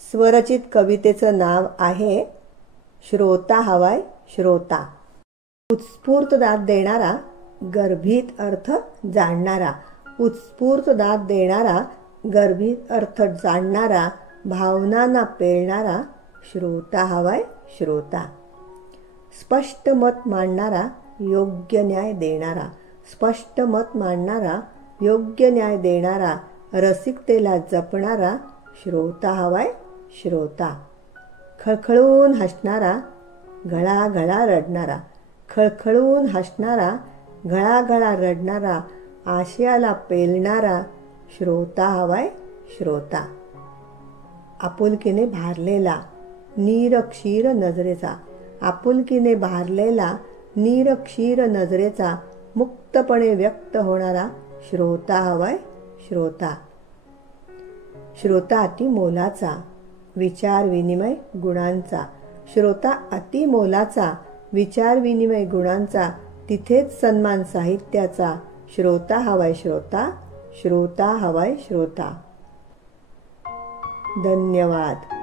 स्वरचित कवितेचं नाव आहे श्रोता हवाय श्रोता. उत्स्फूर्त दाद देणारा, गर्भित अर्थ जाणणारा. उत्स्फूर्त दाद देणारा, गर्भित अर्थ जाणणारा, भावनांना पेलणारा, श्रोता हवाय श्रोता. स्पष्ट मत मांडणारा, योग्य न्याय देणारा. स्पष्ट मत मांडणारा, योग्य न्याय देणारा, रसिकतेला जपणारा, श्रोता हवाय श्रोता. खळखळून हसणारा, घळाघळा रडणारा. खळखळून हसणारा, घळाघळा रडणारा, आशयाला पेलणारा, श्रोता हवाय श्रोता. आपुलकीने भारलेला, नीरक्षीर नजरेचा. आपुलकीने भारलेला, नीरक्षीर नजरेचा, मुक्तपणे व्यक्त होणारा, श्रोता हवाय श्रोता. श्रोता अति मोलाचा, विचार विनिमय गुणांचा. श्रोता अति मोलाचा, विचार विनिमय गुणांचा, तिथेच सन्मान साहित्याचा, श्रोता हवाय श्रोता. श्रोता हवाय श्रोता. धन्यवाद.